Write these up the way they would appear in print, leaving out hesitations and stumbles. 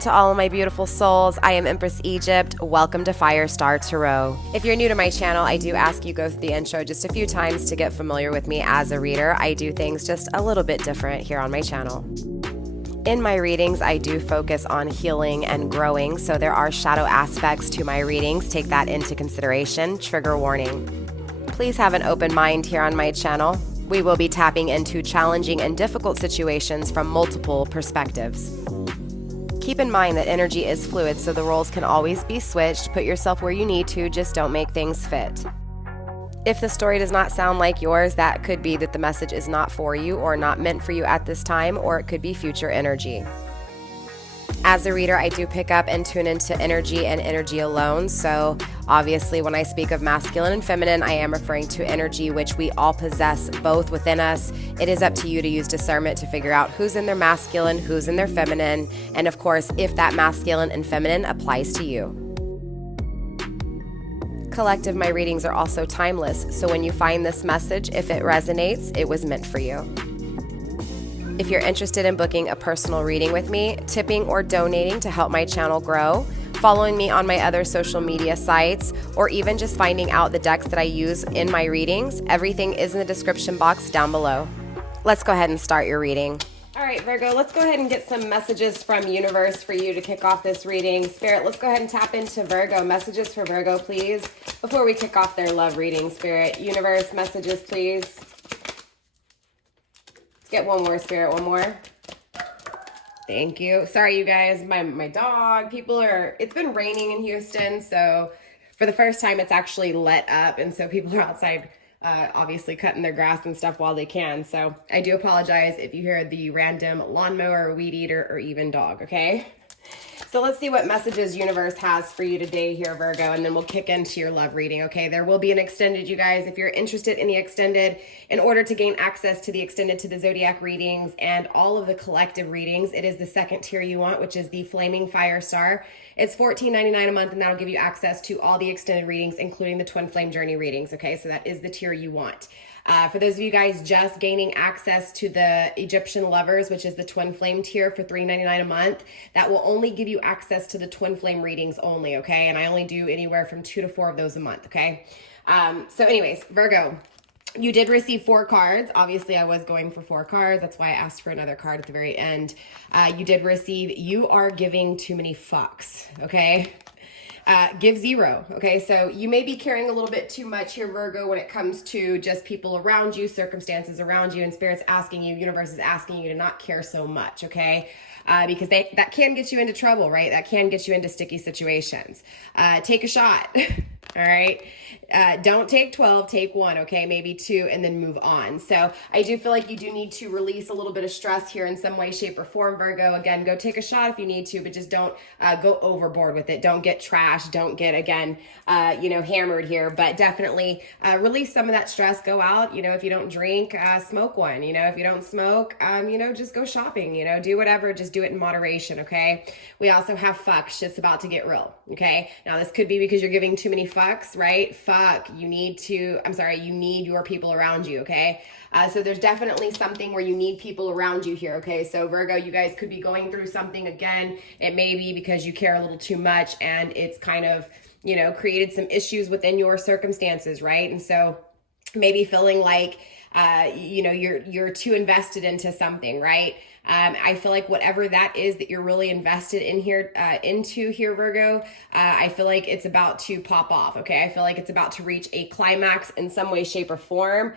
to all of my beautiful souls. I am Empress Egypt. Welcome to FireStar Tarot. If you're new to my channel, I do ask you go through the intro just a few times to get familiar with me as a reader. I do things just a little bit different here on my channel. In my readings, I do focus on healing and growing, so there are shadow aspects to my readings. Take that into consideration. Trigger warning. Please have an open mind here on my channel. We will be tapping into challenging and difficult situations from multiple perspectives. Keep in mind that energy is fluid, so the roles can always be switched. Put yourself where you need to, just don't make things fit. If the story does not sound like yours, that could be that the message is not for you or not meant for you at this time, or it could be future energy. As a reader, I do pick up and tune into energy and energy alone. So obviously when I speak of masculine and feminine, I am referring to energy which we all possess both within us. It is up to you to use discernment to figure out who's in their masculine, who's in their feminine, and of course, if that masculine and feminine applies to you. Collective, my readings are also timeless. So when you find this message, if it resonates, it was meant for you. If you're interested in booking a personal reading with me, tipping or donating to help my channel grow, following me on my other social media sites, or even just finding out the decks that I use in my readings, everything is in the description box down below. Let's go ahead and start your reading. All right, Virgo, let's go ahead and get some messages from universe for you to kick off this reading. Spirit, let's go ahead and tap into Virgo. Messages for Virgo, please, before we kick off their love reading. Spirit, universe, messages, please. Get one more, Spirit, one more. Thank you. Sorry, you guys, my dog, it's been raining in Houston, so for the first time it's actually let up, and so people are outside obviously cutting their grass and stuff while they can. So I do apologize if you hear the random lawnmower, weed eater, or even dog, okay? So let's see what messages universe has for you today here, Virgo, and then we'll kick into your love reading, okay? There will be an extended, you guys. If you're interested in the extended, in order to gain access to the extended, to the zodiac readings and all of the collective readings, it is the second tier you want, which is the Flaming Fire Star. It's $14.99 a month, and that'll give you access to all the extended readings, including the Twin Flame Journey readings, okay? So that is the tier you want. For those of you guys just gaining access to the Egyptian Lovers, which is the Twin Flame tier for $3.99 a month, that will only give you access to the Twin Flame readings only, okay? And I only do anywhere from 2 to 4 of those a month, okay? So anyways, Virgo, you did receive 4 cards. Obviously, I was going for 4 cards. That's why I asked for another card at the very end. You did receive, you are giving too many fucks, okay? Give 0. Okay, so you may be carrying a little bit too much here, Virgo, when it comes to just people around you, circumstances around you, and Spirit's asking you, universe is asking you to not care so much, okay? Because that can get you into trouble, right? That can get you into sticky situations. Take a shot, all right? Don't take 12, take 1, okay? Maybe 2, and then move on. So I do feel like you do need to release a little bit of stress here in some way, shape, or form, Virgo. Again, go take a shot if you need to, but just don't go overboard with it. Don't get trashed. Don't get, again, hammered here, but definitely release some of that stress. Go out, if you don't drink, smoke one, if you don't smoke, just go shopping, do whatever, just do it in moderation, okay? We also have fuck, shit's about to get real, okay? Now this could be because you're giving too many fucks, right? You need your people around you, okay? So there's definitely something where you need people around you here, okay? So Virgo, you guys could be going through something again. It may be because you care a little too much and it's kind of, created some issues within your circumstances, right? And so maybe feeling like, you're too invested into something, right? I feel like whatever that is that you're really invested in here, into here, Virgo, I feel like it's about to pop off, okay? I feel like it's about to reach a climax in some way, shape, or form.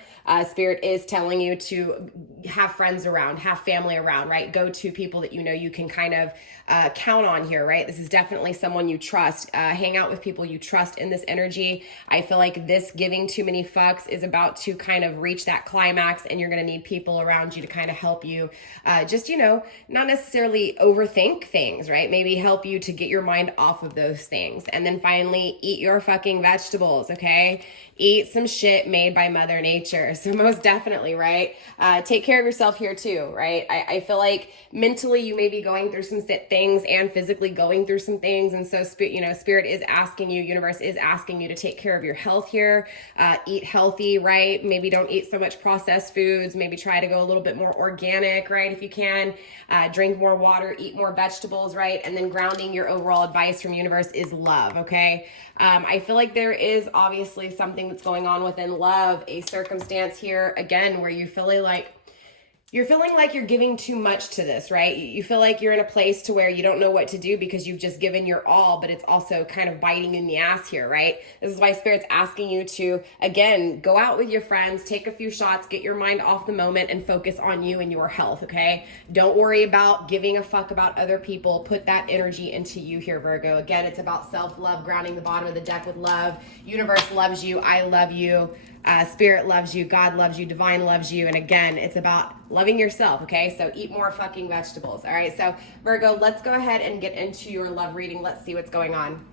Spirit is telling you to have friends around, have family around, right? Go to people that you can kind of count on here, right? This is definitely someone you trust. Hang out with people you trust in this energy. I feel like this giving too many fucks is about to kind of reach that climax, and you're going to need people around you to kind of help you not necessarily overthink things, right? Maybe help you to get your mind off of those things. And then finally, eat your fucking vegetables, okay? Eat some shit made by Mother Nature. So most definitely, right? Take care of yourself here too, right? I feel like mentally you may be going through some things and physically going through some things. And so, Spirit is asking you, universe is asking you to take care of your health here. Eat healthy, right? Maybe don't eat so much processed foods. Maybe try to go a little bit more organic, right? If you can. can. Drink more water, eat more vegetables, right? And then grounding, your overall advice from universe is love, okay? I feel like there is obviously something that's going on within love, a circumstance here, again, where you're feeling like you're giving too much to this, right? You feel like you're in a place to where you don't know what to do because you've just given your all, but it's also kind of biting in the ass here, right? This is why Spirit's asking you to, again, go out with your friends, take a few shots, get your mind off the moment and focus on you and your health, okay? Don't worry about giving a fuck about other people. Put that energy into you here, Virgo. Again, it's about self-love, grounding the bottom of the deck with love. Universe loves you. I love you. Spirit loves you, God loves you, divine loves you, and again, it's about loving yourself, okay? So eat more fucking vegetables, all right? So Virgo, let's go ahead and get into your love reading. Let's see what's going on.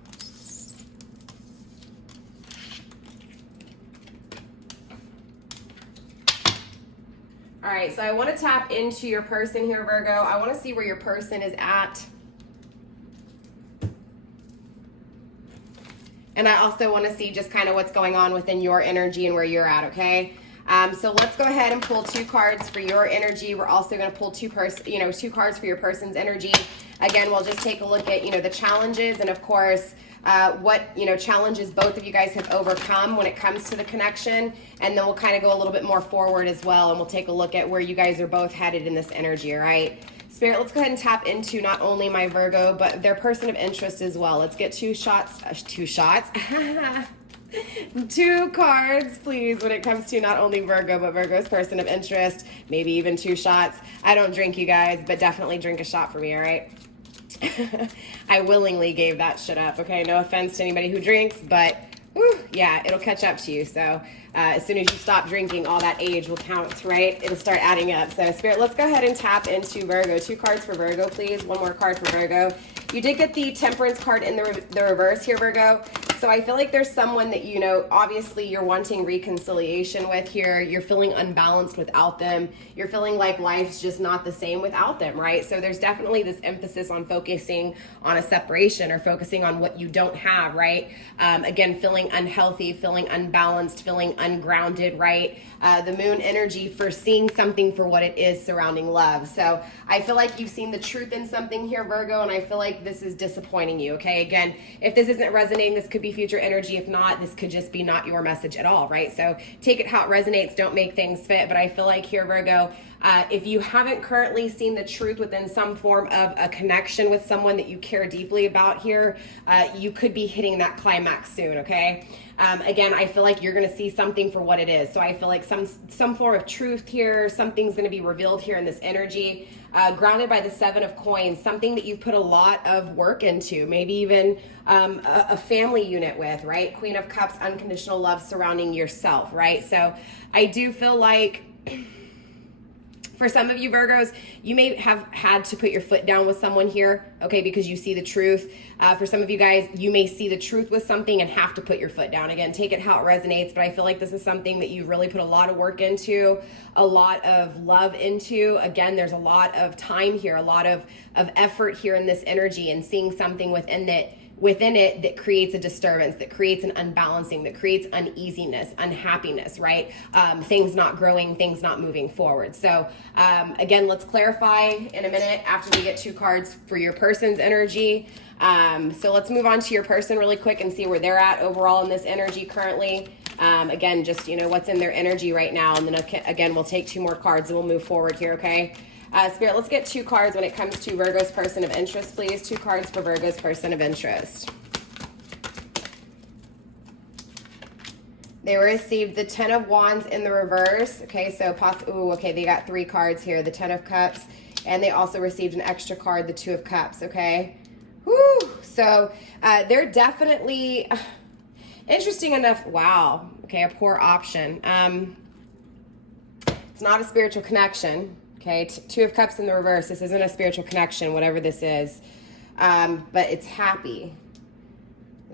All right, so I want to tap into your person here, Virgo. I want to see where your person is at. And I also want to see just kind of what's going on within your energy and where you're at, okay? So let's go ahead and pull 2 cards for your energy. We're also going to pull 2 cards for your person's energy. Again, we'll just take a look at, the challenges and of course, what, challenges both of you guys have overcome when it comes to the connection. And then we'll kind of go a little bit more forward as well. And we'll take a look at where you guys are both headed in this energy, all right? Spirit, let's go ahead and tap into not only my Virgo, but their person of interest as well. Let's get 2 shots, 2 shots. 2 cards, please, when it comes to not only Virgo, but Virgo's person of interest. Maybe even 2 shots. I don't drink, you guys, but definitely drink a shot for me, all right? I willingly gave that shit up, okay? No offense to anybody who drinks, but yeah, it'll catch up to you. So as soon as you stop drinking, all that age will count, right? It'll start adding up. So Spirit, let's go ahead and tap into Virgo. 2 cards for Virgo, please. 1 more card for Virgo. You did get the Temperance card in the reverse here, Virgo. So I feel like there's someone that, obviously you're wanting reconciliation with here. You're feeling unbalanced without them. You're feeling like life's just not the same without them, right? So there's definitely this emphasis on focusing on a separation or focusing on what you don't have, right? Again, feeling unhealthy, feeling unbalanced, feeling ungrounded, right? The moon energy for seeing something for what it is surrounding love. So I feel like you've seen the truth in something here, Virgo, and I feel like this is disappointing you, okay? Again, if this isn't resonating, this could be future energy. If not, this could just be not your message at all, right? So take it how it resonates. Don't make things fit. But I feel like here, Virgo, if you haven't currently seen the truth within some form of a connection with someone that you care deeply about here, you could be hitting that climax soon, okay? Again, I feel like you're going to see something for what it is. So I feel like some form of truth here, something's going to be revealed here in this energy. Grounded by the 7 of coins, something that you've put a lot of work into, maybe even a family unit with, right? Queen of Cups, unconditional love surrounding yourself, right? So I do feel like for some of you Virgos, you may have had to put your foot down with someone here, okay, because you see the truth. For some of you guys, you may see the truth with something and have to put your foot down. Again, take it how it resonates, but I feel like this is something that you've really put a lot of work into, a lot of love into. Again, there's a lot of time here, a lot of effort here in this energy, and seeing something within it that creates a disturbance, that creates an unbalancing, that creates uneasiness, unhappiness, right? Things not growing, things not moving forward. So again, let's clarify in a minute after we get 2 cards for your person's energy. So let's move on to your person really quick and see where they're at overall in this energy currently. Again, just, what's in their energy right now. And then again, we'll take 2 more cards and we'll move forward here, okay? Spirit, let's get 2 cards when it comes to Virgo's person of interest, please. 2 cards for Virgo's person of interest. They received the 10 of Wands in the reverse. Okay, so okay, they got 3 cards here, the 10 of Cups, and they also received an extra card, the 2 of Cups, okay? Whew. So they're definitely, interesting enough, wow, okay, a poor option. It's not a spiritual connection. Okay, 2 of Cups in the reverse. This isn't a spiritual connection, whatever this is. But it's happy.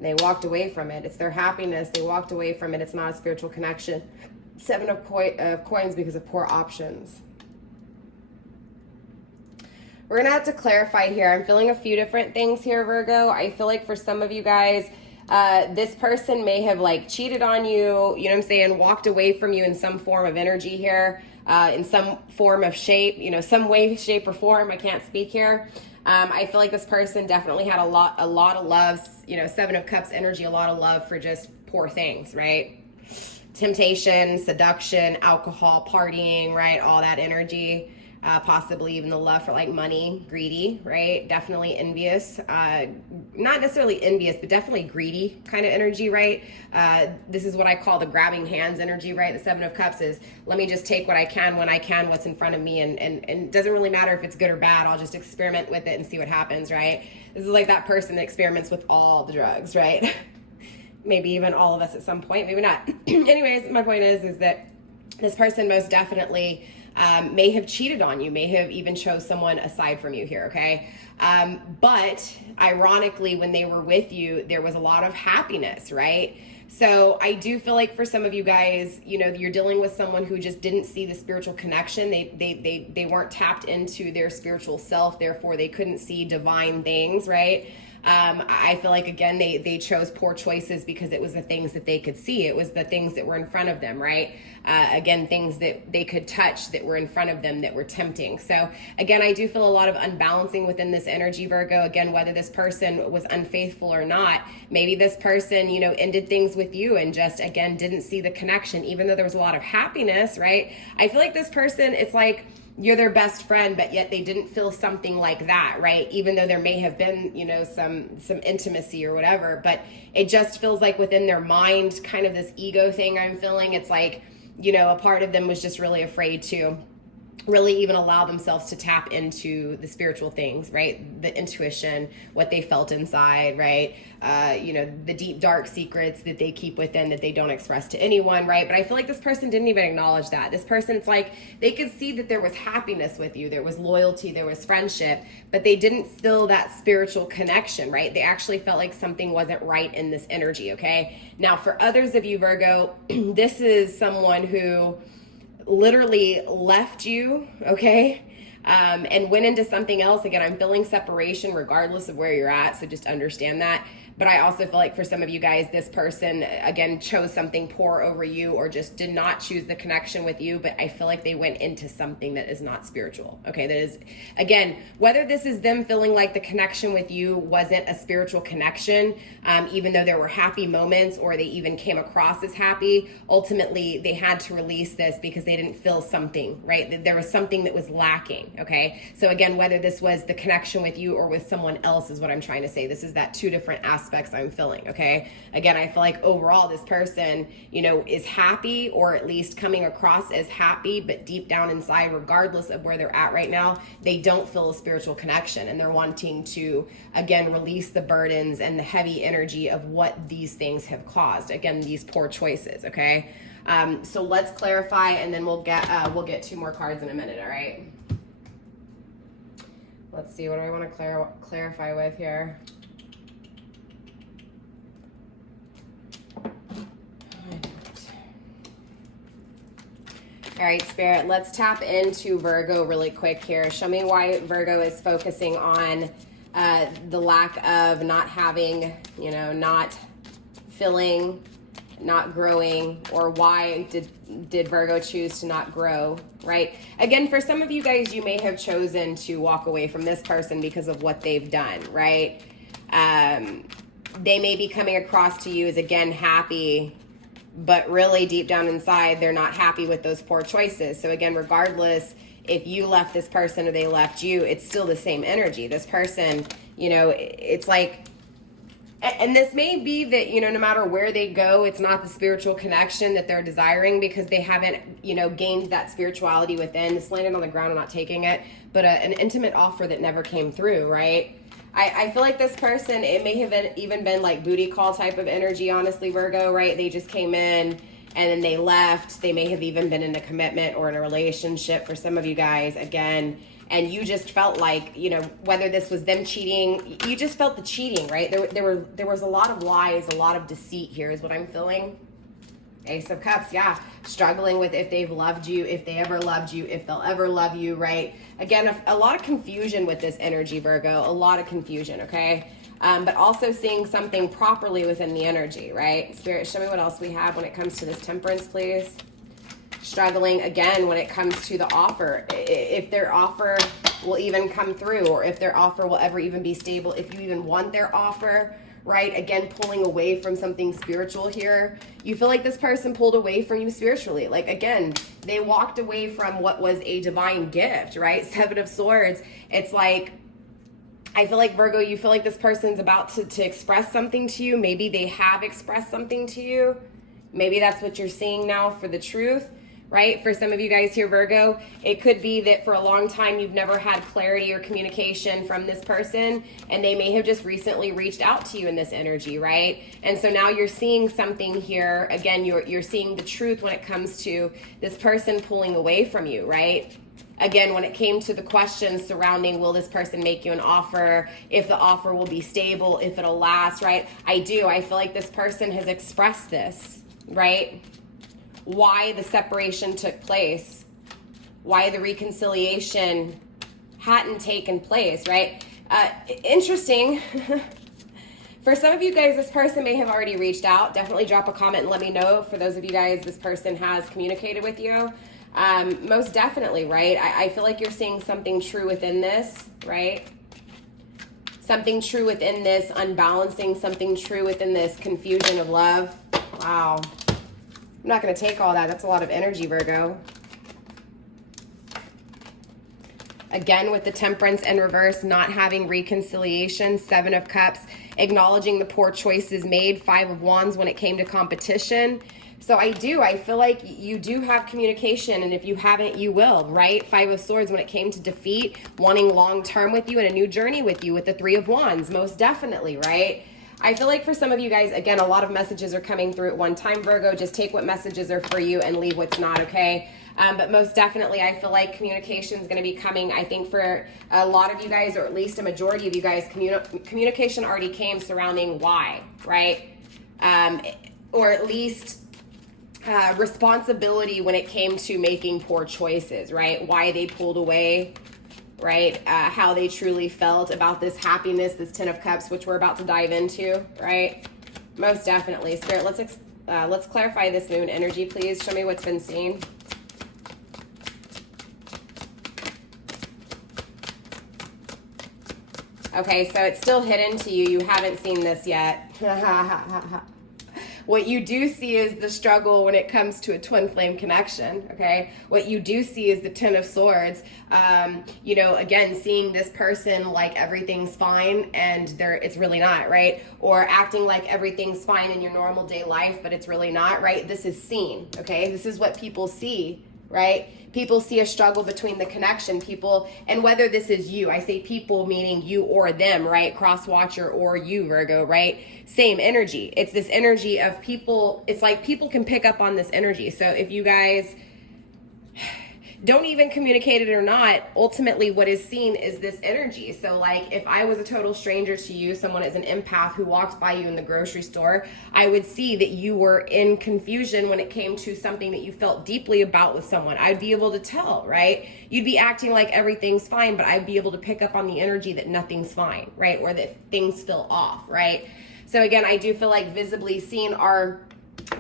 They walked away from it. It's their happiness. They walked away from it. It's not a spiritual connection. 7 of coins because of poor options. We're going to have to clarify here. I'm feeling a few different things here, Virgo. I feel like for some of you guys, This person may have like cheated on you, you know what I'm saying, walked away from you in some form of energy here, in some form of shape, you know, some way, shape, or form. I can't speak here. I feel like this person definitely had a lot of love, you know, Seven of Cups energy, a lot of love for just poor things, right? Temptation, seduction, alcohol, partying, right? All that energy. Possibly even the love for like money, greedy, right? Definitely envious, not necessarily envious, but definitely greedy kind of energy, right? This is what I call the grabbing hands energy, right? The Seven of Cups is, let me just take what I can when I can, what's in front of me, and it doesn't really matter if it's good or bad, I'll just experiment with it and see what happens, right? This is like that person that experiments with all the drugs, right? Maybe even all of us at some point, maybe not. Anyways, my point is that this person most definitely may have cheated on you, may have even chose someone aside from you here, okay? But ironically, when they were with you, there was a lot of happiness, right? So I do feel like for some of you guys, you know, you're dealing with someone who just didn't see the spiritual connection. They weren't tapped into their spiritual self, therefore they couldn't see divine things, right? I feel like, again, they chose poor choices because it was the things that they could see. It was the things that were in front of them, right? Again, things that they could touch that were in front of them that were tempting. So again, I do feel a lot of unbalancing within this energy, Virgo. Again, whether this person was unfaithful or not, maybe this person, you know, ended things with you and just, again, didn't see the connection, even though there was a lot of happiness, right? I feel like this person, it's like, you're their best friend, but yet they didn't feel something like that, right? Even though there may have been, you know, some intimacy or whatever, but it just feels like within their mind, kind of this ego thing I'm feeling. It's like, you know, a part of them was just really afraid to really even allow themselves to tap into the spiritual things, right? The intuition, what they felt inside, right? You know, the deep, dark secrets that they keep within that they don't express to anyone, right? But I feel like this person didn't even acknowledge that. This person, it's like they could see that there was happiness with you, there was loyalty, there was friendship, but they didn't feel that spiritual connection, right? They actually felt like something wasn't right in this energy, okay? Now, for others of you, Virgo, this is someone who literally left you, okay, and went into something else. Again, I'm feeling separation regardless of where you're at, so just understand that. But I also feel like for some of you guys, this person, again, chose something poor over you or just did not choose the connection with you, but I feel like they went into something that is not spiritual, okay? That is, again, whether this is them feeling like the connection with you wasn't a spiritual connection, even though there were happy moments or they even came across as happy, ultimately they had to release this because they didn't feel something, right? There was something that was lacking, okay? So again, whether this was the connection with you or with someone else is what I'm trying to say. This is that two different aspects I'm feeling, okay? Again, I feel like overall this person, you know, is happy or at least coming across as happy, but deep down inside, regardless of where they're at right now, they don't feel a spiritual connection and they're wanting to, again, release the burdens and the heavy energy of what these things have caused. Again, these poor choices, okay? So let's clarify and then we'll get two more cards in a minute, all right? Let's see, what do I want to clarify with here? All right, Spirit, let's tap into Virgo really quick here. Show me why Virgo is focusing on the lack of not having, you know, not filling, not growing, or why did Virgo choose to not grow, right? Again, for some of you guys, you may have chosen to walk away from this person because of what they've done, right? They may be coming across to you as, again, happy, but really deep down inside, they're not happy with those poor choices. So again, regardless if you left this person or they left you, it's still the same energy. This person, you know, it's like, and this may be that, you know, no matter where they go, it's not the spiritual connection that they're desiring because they haven't, you know, gained that spirituality within. It's landed on the ground, I'm not taking it, but an intimate offer that never came through, right? I feel like this person, it may have even been like booty call type of energy, honestly, Virgo, right? They just came in and then they left. They may have even been in a commitment or in a relationship for some of you guys, again, and you just felt like, you know, whether this was them cheating, you just felt the cheating, right? There was a lot of lies, a lot of deceit here is what I'm feeling. Ace of Cups, yeah. Struggling with if they've loved you, if they ever loved you, if they'll ever love you, right? Again, a lot of confusion with this energy, Virgo. A lot of confusion, okay? but also seeing something properly within the energy, right? Spirit, show me what else we have when it comes to this temperance, please. Struggling again when it comes to the offer, if their offer will even come through, or if their offer will ever even be stable, if you even want their offer, right? Again, pulling away from something spiritual here. You feel like this person pulled away from you spiritually. Like, again, they walked away from what was a divine gift, right? Seven of Swords. It's like, I feel like, Virgo, you feel like this person's about to express something to you. Maybe they have expressed something to you. Maybe that's what you're seeing now for the truth. Right? For some of you guys here, Virgo, it could be that for a long time you've never had clarity or communication from this person, and they may have just recently reached out to you in this energy, right? And so now you're seeing something here. Again, you're seeing the truth when it comes to this person pulling away from you, right? Again, when it came to the questions surrounding, will this person make you an offer, if the offer will be stable, if it'll last, right? I feel like this person has expressed this, right? Why the separation took place, why the reconciliation hadn't taken place, right? Interesting. For some of you guys, this person may have already reached out. Definitely drop a comment and let me know. For those of you guys, this person has communicated with you. Most definitely, right? I feel like you're seeing something true within this, right? Something true within this unbalancing, something true within this confusion of love. Wow. I'm not going to take all that. That's a lot of energy, Virgo. Again, with the Temperance in reverse, not having reconciliation, Seven of Cups, acknowledging the poor choices made, Five of Wands when it came to competition. So I feel like you do have communication, and if you haven't, you will, right? Five of Swords when it came to defeat, wanting long-term with you and a new journey with you with the Three of Wands, most definitely, right? I feel like for some of you guys, again, a lot of messages are coming through at one time, Virgo. Just take what messages are for you and leave what's not, okay? But most definitely, I feel like communication is going to be coming. I think for a lot of you guys, or at least a majority of you guys, communication already came surrounding why, right? Or at least responsibility when it came to making poor choices, right? Why they pulled away, right? How they truly felt about this happiness, this Ten of Cups, which we're about to dive into, right? Most definitely. Spirit, let's clarify this moon energy, please. Show me what's been seen. Okay, so it's still hidden to you. You haven't seen this yet. What you do see is the struggle when it comes to a twin flame connection, okay? What you do see is the Ten of Swords. You know, again, seeing this person like everything's fine and it's really not, right? Or acting like everything's fine in your normal day life, but it's really not, right? This is seen, okay? This is what people see, right? People see a struggle between the connection, people, and whether this is you, I say people meaning you or them, right? Cross watcher or you, Virgo, right? Same energy. It's this energy of people. It's like people can pick up on this energy. So if you guys don't even communicate it or not, ultimately what is seen is this energy. So like if I was a total stranger to you, someone is an empath who walked by you in the grocery store, I would see that you were in confusion when it came to something that you felt deeply about with someone. I'd be able to tell, right? You'd be acting like everything's fine, but I'd be able to pick up on the energy that nothing's fine, right? Or that things feel off, right? So again, I do feel like visibly seen are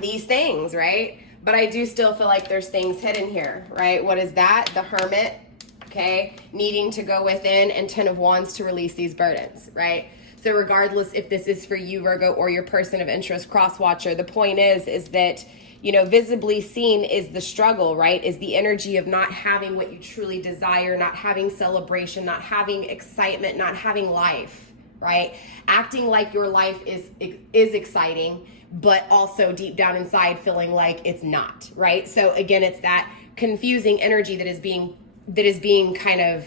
these things, right? But I do still feel like there's things hidden here, right? What is that? The Hermit, okay? Needing to go within, and Ten of Wands to release these burdens, right? So regardless if this is for you, Virgo, or your person of interest, cross watcher, the point is that, you know, visibly seen is the struggle, right? Is the energy of not having what you truly desire, not having celebration, not having excitement, not having life, right? Acting like your life is exciting, but also deep down inside feeling like it's not, right? So again, it's that confusing energy that is being kind of,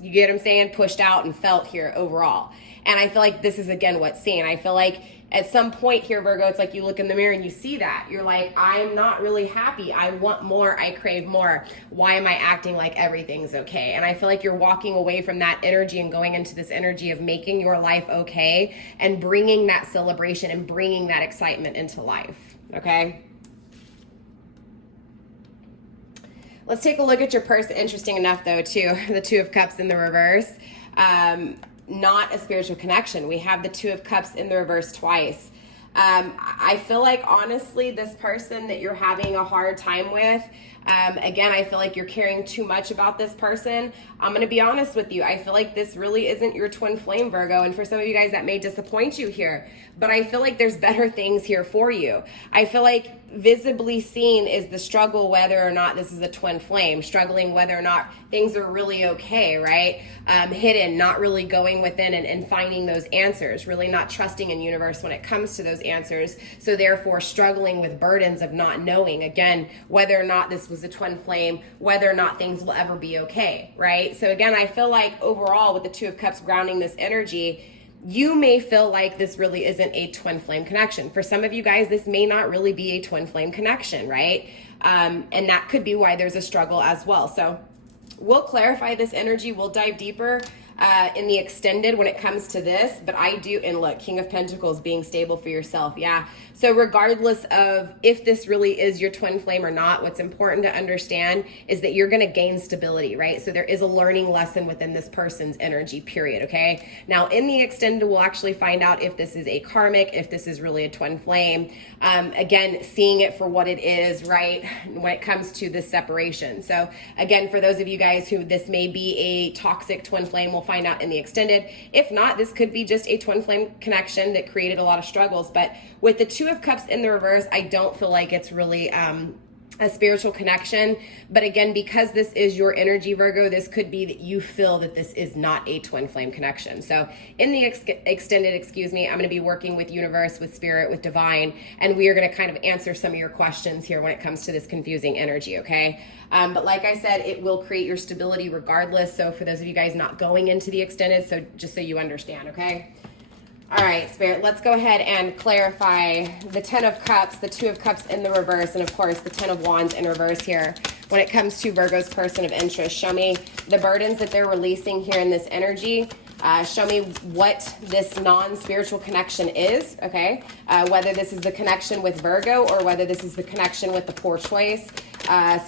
you get what I'm saying, pushed out and felt here overall. And I feel like this is again what's seen. I feel like at some point here, Virgo, it's like you look in the mirror and you see that. You're like, I'm not really happy. I want more. I crave more. Why am I acting like everything's okay? And I feel like you're walking away from that energy and going into this energy of making your life okay and bringing that celebration and bringing that excitement into life, okay? Let's take a look at your person. Interesting enough, though, too, the Two of Cups in the reverse. not a spiritual connection. We have the Two of Cups in the reverse twice. I feel like, honestly, this person that you're having a hard time with, again, I feel like you're caring too much about this person. I'm going to be honest with you. I feel like this really isn't your twin flame, Virgo. And for some of you guys, that may disappoint you here. But I feel like there's better things here for you. I feel like visibly seen is the struggle whether or not this is a twin flame, struggling whether or not things are really okay, right? Hidden, not really going within and finding those answers, really not trusting in universe when it comes to those answers. So therefore struggling with burdens of not knowing, again, whether or not this was a twin flame, whether or not things will ever be okay, right? So again, I feel like overall with the Two of Cups grounding this energy, you may feel like this really isn't a twin flame connection. For some of you guys, this may not really be a twin flame connection, right? And that could be why there's a struggle as well. So we'll clarify this energy. We'll dive deeper in the extended when it comes to this. But I do, and look, King of Pentacles, being stable for yourself. Yeah. So regardless of if this really is your twin flame or not, what's important to understand is that you're going to gain stability, right? So there is a learning lesson within this person's energy, period. Okay. Now in the extended, we'll actually find out if this is a karmic, if this is really a twin flame. Again, seeing it for what it is, right? When it comes to this separation. So again, for those of you guys who this may be a toxic twin flame, we'll find out in the extended. If not, this could be just a twin flame connection that created a lot of struggles. But with the Two of Cups in the reverse, I don't feel like it's really a spiritual connection. But again, because this is your energy, Virgo, this could be that you feel that this is not a twin flame connection. So in the extended, excuse me, I'm going to be working with universe, with spirit, with divine, and we are going to kind of answer some of your questions here when it comes to this confusing energy, okay? But like I said, it will create your stability regardless. So for those of you guys not going into the extended, so just so you understand, okay? All right, Spirit, let's go ahead and clarify the Ten of Cups, the Two of Cups in the reverse, and of course the Ten of Wands in reverse here. When it comes to Virgo's person of interest, show me the burdens that they're releasing here in this energy. Show me what this non-spiritual connection is, okay? Whether this is the connection with Virgo or whether this is the connection with the poor choice.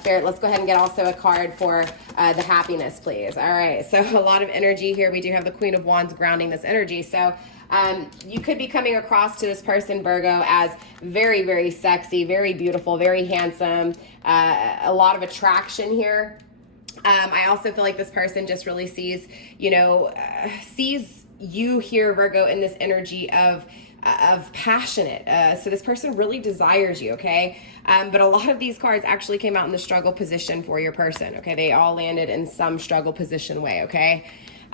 Spirit, let's go ahead and get also a card for the happiness, please. All right, so a lot of energy here. We do have the Queen of Wands grounding this energy. So you could be coming across to this person, Virgo, as very, very sexy, very beautiful, very handsome, a lot of attraction here. I also feel like this person just really sees, sees you here, Virgo, in this energy of passionate. So this person really desires you, okay? But a lot of these cards actually came out in the struggle position for your person, okay? They all landed in some struggle position way, okay?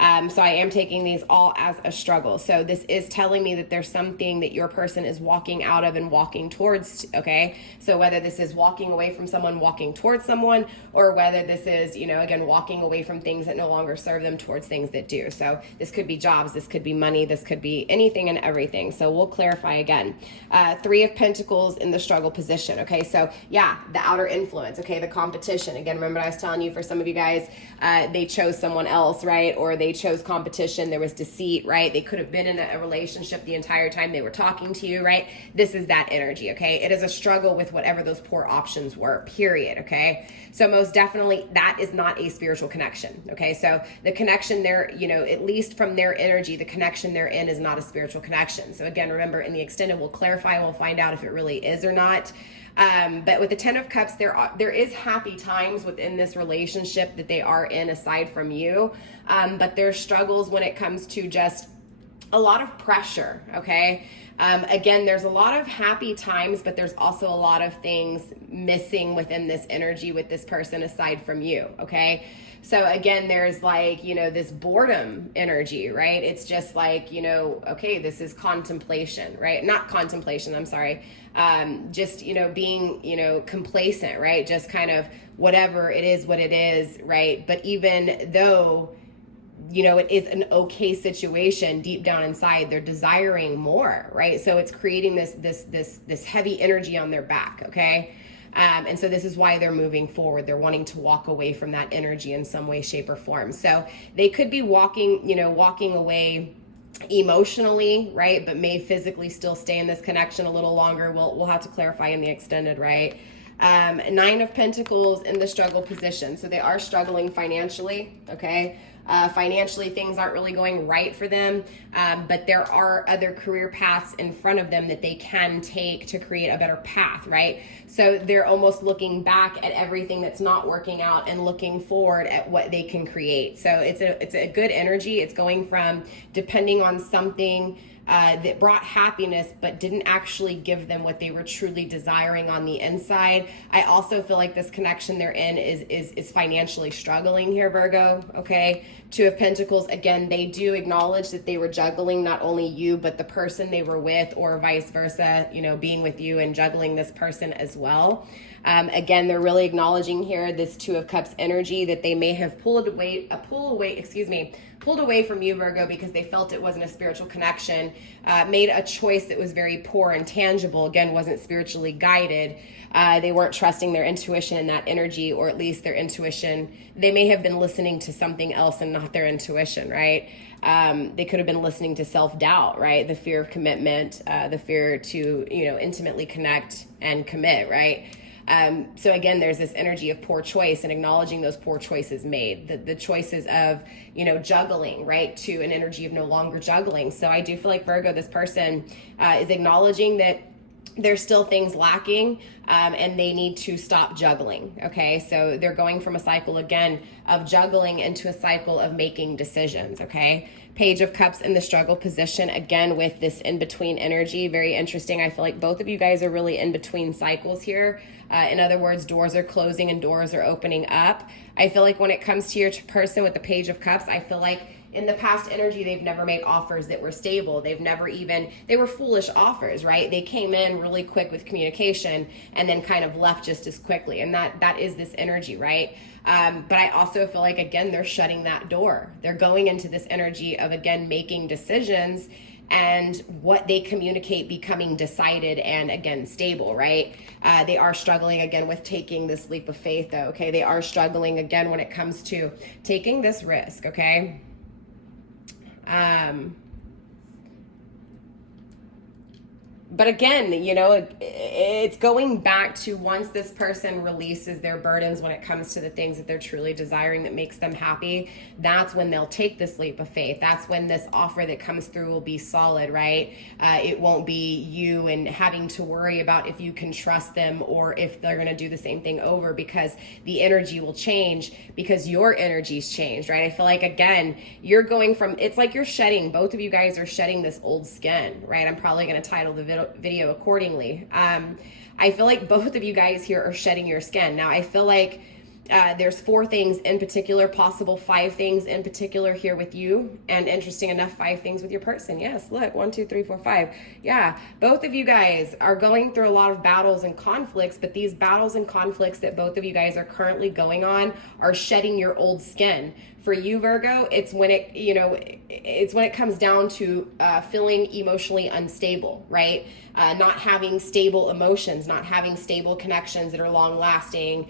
So I am taking these all as a struggle. So this is telling me that there's something that your person is walking out of and walking towards, okay? So whether this is walking away from someone, walking towards someone, or whether this is, again, walking away from things that no longer serve them towards things that do. So this could be jobs, this could be money, this could be anything and everything. So we'll clarify again. Three of Pentacles in the struggle position, okay? So yeah, the outer influence, okay? The competition. Again, remember I was telling you, for some of you guys, they chose someone else, right? Or they chose competition. There was deceit, right? They could have been in a relationship the entire time they were talking to you, right? This is that energy, okay? It is a struggle with whatever those poor options were, period, okay? So most definitely that is not a spiritual connection, okay? So the connection there, at least from their energy, the connection they're in is not a spiritual connection. So again, remember in the extended, we'll clarify, we'll find out if it really is or not. But with the Ten of Cups, there is happy times within this relationship that they are in aside from you. But there's struggles when it comes to just a lot of pressure, okay? Again, there's a lot of happy times, but there's also a lot of things missing within this energy with this person aside from you, okay? So again, there's like, this boredom energy, right? It's just like, okay, this is contemplation, right? Not contemplation, I'm sorry. Just, being, complacent, right? Just kind of whatever it is, what it is, right? But even though, it is an okay situation deep down inside, they're desiring more, right? So it's creating this heavy energy on their back, okay? And so this is why they're moving forward. They're wanting to walk away from that energy in some way, shape, or form. So they could be walking away emotionally, right? But may physically still stay in this connection a little longer. We'll have to clarify in the extended, right? Nine of Pentacles in the struggle position. So they are struggling financially, okay? Financially, things aren't really going right for them, but there are other career paths in front of them that they can take to create a better path, right? So they're almost looking back at everything that's not working out and looking forward at what they can create. So it's a good energy. It's going from depending on something that brought happiness but didn't actually give them what they were truly desiring on the inside. I also feel like this connection they're in is financially struggling here, Virgo, okay? Two of Pentacles, again, they do acknowledge that they were juggling not only you, but the person they were with, or vice versa, you know, being with you and juggling this person as well. Again, they're really acknowledging here this Two of Cups energy that they may have pulled away from you, Virgo, because they felt it wasn't a spiritual connection, made a choice that was very poor and tangible, again, wasn't spiritually guided. They weren't trusting their intuition in that energy, or at least their intuition. They may have been listening to something else and not their intuition, right? They could have been listening to self-doubt, right? The fear of commitment, the fear to, you know, intimately connect and commit, right? So again, there's this energy of poor choice and acknowledging those poor choices made, the choices of, you know, juggling, right, to an energy of no longer juggling. So I do feel like, Virgo, this person is acknowledging that there's still things lacking, and they need to stop juggling, okay? So they're going from a cycle, again, of juggling into a cycle of making decisions, okay? Page of Cups in the struggle position, again, with this in-between energy. Very interesting. I feel like both of you guys are really in between cycles here. In other words, doors are closing and doors are opening up. I feel like when it comes to your person with the Page of Cups, I feel like in the past energy, they've never made offers that were stable. They were foolish offers, right? They came in really quick with communication and then kind of left just as quickly. And that is this energy, right? But I also feel like, again, they're shutting that door. They're going into this energy of, again, making decisions and what they communicate becoming decided and, again, stable, right? They are struggling, again, with taking this leap of faith, though, okay? They are struggling, again, when it comes to taking this risk, okay? But again, you know, it's going back to once this person releases their burdens when it comes to the things that they're truly desiring that makes them happy, that's when they'll take this leap of faith. That's when this offer that comes through will be solid, right? It won't be you and having to worry about if you can trust them or if they're going to do the same thing over, because the energy will change because your energy's changed, right? I feel like, again, you're going from, it's like you're shedding, both of you guys are shedding this old skin, right? I'm probably going to title the video accordingly. I feel like both of you guys here are shedding your skin. Now, I feel like there's 4 things in particular, possible 5 things in particular here with you, and interesting enough, 5 things with your person. Yes, look, 1, 2, 3, 4, 5. Yeah, both of you guys are going through a lot of battles and conflicts, but these battles and conflicts that both of you guys are currently going on are shedding your old skin. For you, Virgo, it's when it, you know, it's when it comes down to feeling emotionally unstable, right? Not having stable emotions, not having stable connections that are long lasting,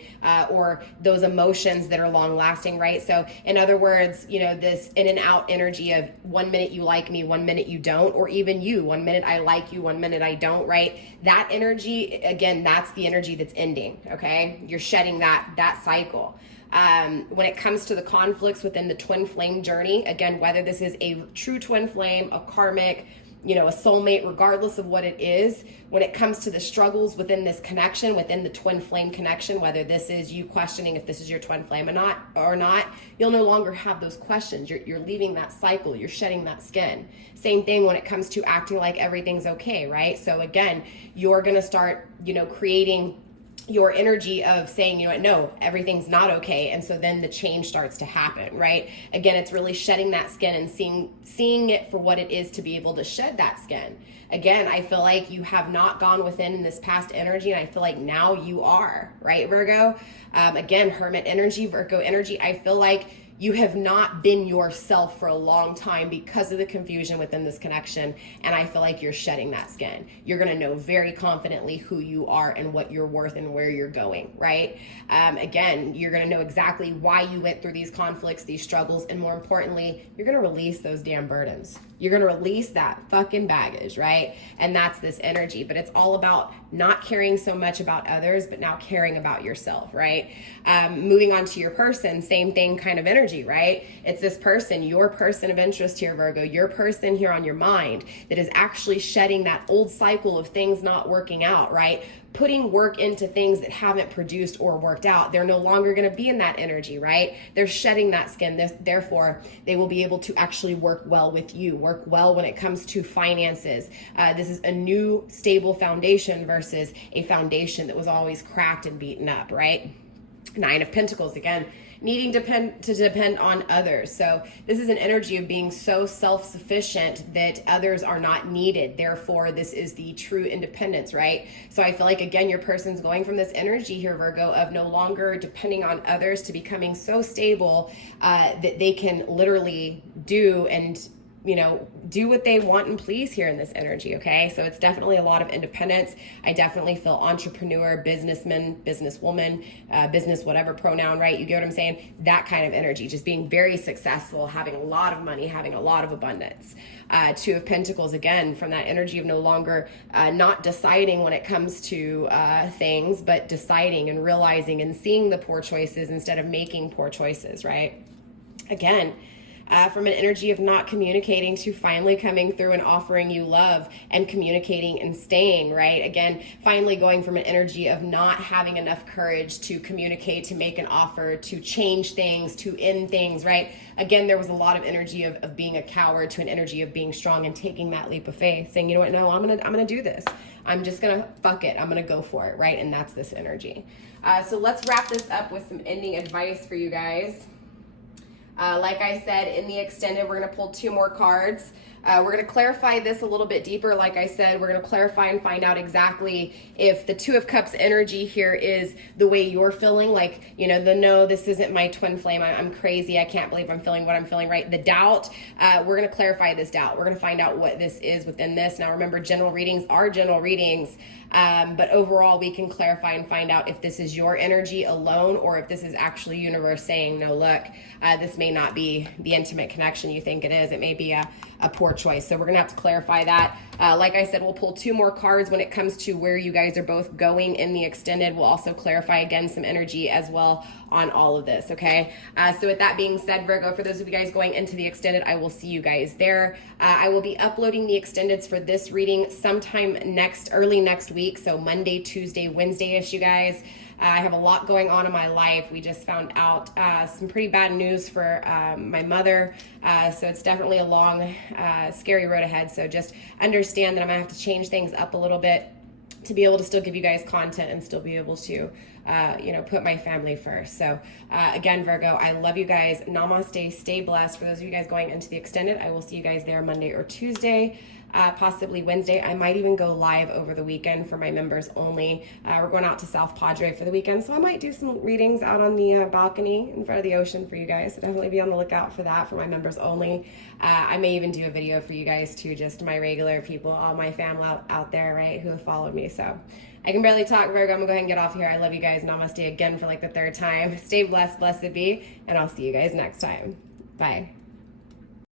or those emotions that are long lasting, right? So in other words, you know, this in and out energy of 1 minute you like me, 1 minute you don't, or even you, 1 minute I like you, 1 minute I don't, right? That energy, again, that's the energy that's ending, okay? You're shedding that cycle. When it comes to the conflicts within the twin flame journey, again, whether this is a true twin flame, a karmic, you know, a soulmate, regardless of what it is, when it comes to the struggles within this connection, within the twin flame connection, whether this is you questioning if this is your twin flame or not, you'll no longer have those questions. You're leaving that cycle. You're shedding that skin. Same thing when it comes to acting like everything's okay, right? So again, you're going to start, you know, creating your energy of saying, you know what, no, everything's not okay. And so then the change starts to happen, right? Again, it's really shedding that skin and seeing it for what it is to be able to shed that skin. Again, I feel like you have not gone within in this past energy, and I feel like now you are, right, Virgo? Again, Hermit energy, Virgo energy, I feel like you have not been yourself for a long time because of the confusion within this connection, and I feel like you're shedding that skin. You're going to know very confidently who you are and what you're worth and where you're going, right? Again, you're going to know exactly why you went through these conflicts, these struggles, and more importantly, you're going to release those damn burdens. You're going to release that fucking baggage, right? And that's this energy. But it's all about not caring so much about others, but now caring about yourself, right? Moving on to your person, same thing kind of energy, right? It's this person, your person of interest here, Virgo, your person here on your mind that is actually shedding that old cycle of things not working out, right? Putting work into things that haven't produced or worked out. They're no longer going to be in that energy, right? They're shedding that skin. Therefore, they will be able to actually work well with you, work well when it comes to finances. This is a new stable foundation versus a foundation that was always cracked and beaten up, right? Nine of Pentacles, again, needing to depend on others. So this is an energy of being so self-sufficient that others are not needed. Therefore, this is the true independence, right? So I feel like, again, your person's going from this energy here, Virgo, of no longer depending on others to becoming so stable that they can literally do and do what they want and please here in this energy, okay? So it's definitely a lot of independence. I definitely feel entrepreneur, businessman, businesswoman, business, whatever pronoun, right? You get what I'm saying? That kind of energy, just being very successful, having a lot of money, having a lot of abundance. Two of Pentacles, again, from that energy of no longer not deciding when it comes to things, but deciding and realizing and seeing the poor choices instead of making poor choices, right? Again, from an energy of not communicating to finally coming through and offering you love and communicating and staying, right? Again, finally going from an energy of not having enough courage to communicate, to make an offer, to change things, to end things, right? Again, there was a lot of energy of being a coward to an energy of being strong and taking that leap of faith, saying, you know what, no, I'm gonna do this. I'm just gonna fuck it. I'm gonna go for it, right? And that's this energy. So let's wrap this up with some ending advice for you guys. Like I said, in the extended, we're going to pull 2 more cards. We're going to clarify this a little bit deeper. Like I said, we're going to clarify and find out exactly if the 2 of Cups energy here is the way you're feeling. Like, no, this isn't my twin flame. I'm crazy. I can't believe I'm feeling what I'm feeling, right? The doubt, we're going to clarify this doubt. We're going to find out what this is within this. Now, remember, general readings are general readings. But overall, we can clarify and find out if this is your energy alone or if this is actually universe saying, no, look, this may not be the intimate connection you think it is. It may be a poor choice. So we're going to have to clarify that. Like I said, we'll pull 2 more cards when it comes to where you guys are both going in the extended. We'll also clarify again some energy as well on all of this, okay? So with that being said, Virgo, for those of you guys going into the extended, I will see you guys there. I will be uploading the extendeds for this reading sometime early next week. So Monday, Tuesday, Wednesday-ish, you guys. I have a lot going on in my life. We just found out some pretty bad news for my mother. So it's definitely a long, scary road ahead. So just understand that I'm gonna have to change things up a little bit to be able to still give you guys content and still be able to, put my family first. So again, Virgo, I love you guys. Namaste, stay blessed. For those of you guys going into the extended, I will see you guys there Monday or Tuesday. Possibly Wednesday. I might even go live over the weekend for my members only. We're going out to South Padre for the weekend, so I might do some readings out on the balcony in front of the ocean for you guys. So definitely be on the lookout for that for my members only. I may even do a video for you guys too, just my regular people, all my family out there, right, who have followed me. So I can barely talk, Virgo. I'm gonna go ahead and get off here. I love you guys. Namaste again for like the 3rd time. Stay blessed, blessed be, and I'll see you guys next time. Bye.